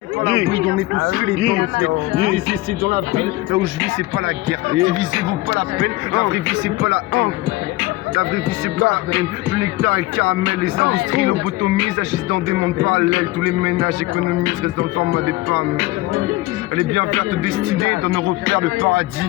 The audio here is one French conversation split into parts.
Dans la weed, on est tous sur les dents. C'est dans la ville, là où je vis, c'est pas la guerre. Divisez vaut pas la peine, la vraie vie, c'est pas la haine. La vraie vie, c'est pas la haine. Le nectar et le caramel, les industries lobotomisent, agissent dans des mondes parallèles. Tous les ménages économisent, restent dans le format des femmes. Elle est bien verte, destinée dans nos repères de paradis.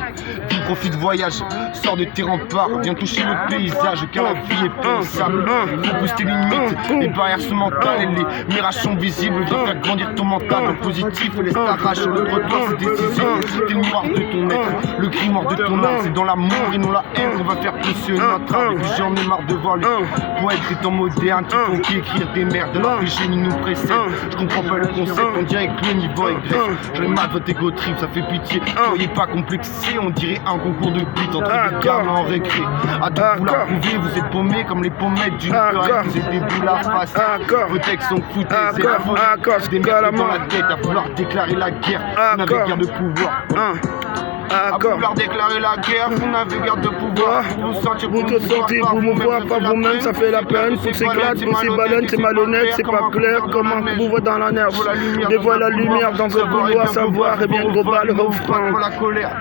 Qui profite voyage, sort de tes remparts, viens toucher le paysage, car la vie est pénissable. Faut booster les limites, les barrières sont mentales et les mirages sont visibles. Viens faire grandir ton mental, le positif et les starages sur le trottoir, c'est décisif. T'es le noir de ton être, le gris noir de ton âme, c'est dans l'amour et non la haine qu'on va faire pousser notre âme. Et puis j'en ai marre de voir les poètes des temps modernes qui font qu'écrire des merdes alors que les génies nous précèdent. Je comprends pas le concept, on dirait que le niveau est grec. J'en ai marre de votre égo trip, ça fait pitié. Soyez pas complexés, on dirait un concours de beat entre des gamins en récré. À deux vous la prouver, vous êtes paumés comme les pommettes d'une peur. Vous êtes des boules à face, vos textes sont foutés, c'est la faute. Des mecs dans la tête à vouloir déclarer la guerre. Vous n'avez guère de pouvoir. À vouloir déclarer la guerre, vous n'avez guère de pouvoir. Vous te sentez promouvoir par vous-même, ça fait la peine. Pour ces glaces, pour ces baleines, c'est malhonnête, c'est pas clair. Comment vous voyez dans la nerf? Dévoile la lumière dans ce vouloir savoir, et bien global refrain. La colère,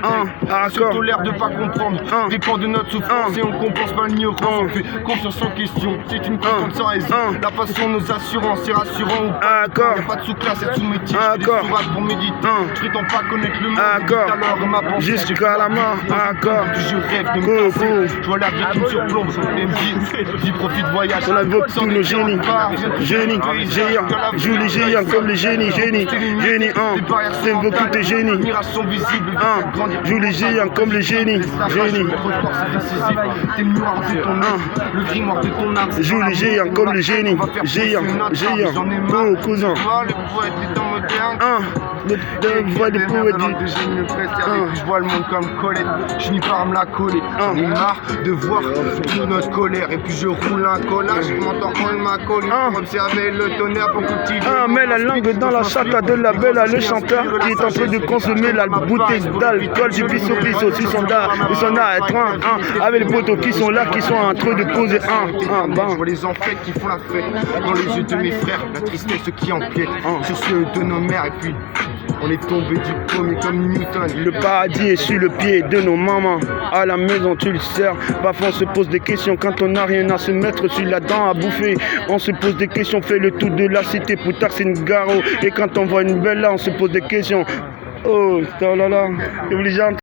surtout l'air de pas comprendre, dépend de notre souffrance et on compense pas l'ignorance. On fait confiance sans question, c'est une confiance sans raison. La passion, nos assurances, c'est rassurant ou pas. Y'a pas de sous-classe et de sous-métier, je fais des sourates pour méditer. Je prétends pas connaître le monde, alors ma pensée. Jusqu'à la mort, je rêve de me casser. Je vois la vie qui me surplombe. Vie profite voyage. On invoque tous nos génies. Génies, géants. Joue les géants comme les génies. Génies, c'est beaucoup de génies. Joue les géants comme les génies. Génies. T'es le noir de ton âme. Le gris noir de ton âme. Joue les géants comme les génies. Géants. Oh, cousin. Les poètes des temps modernes. Le voix des poètes je vois le monde comme Colette, je finis par me la coller. J'en ai marre de voir toute notre colère. Et puis je roule un collage, je m'entends quand ma colline pour observer le tonnerre pour cultiver. Mets la langue dans la chatte de la belle, le chanteur qui est en train de consommer la bouteille d'alcool du pisso ils sont là à être avec les potos qui sont là, qui sont en train de poser Je vois les enfants qui font la fête dans les yeux de mes frères, la tristesse qui empiète sur ceux de nos mères. Et puis on est tombé du pommier comme Newton. Le paradis est sur le pied de nos mamans. À la maison tu le sers. Parfois on se pose des questions quand on n'a rien à se mettre sur la dent à bouffer. On se pose des questions, fait le tour de la cité pour taxer une garo. Et quand on voit une belle là, on se pose des questions. Oh, là là, obligeant.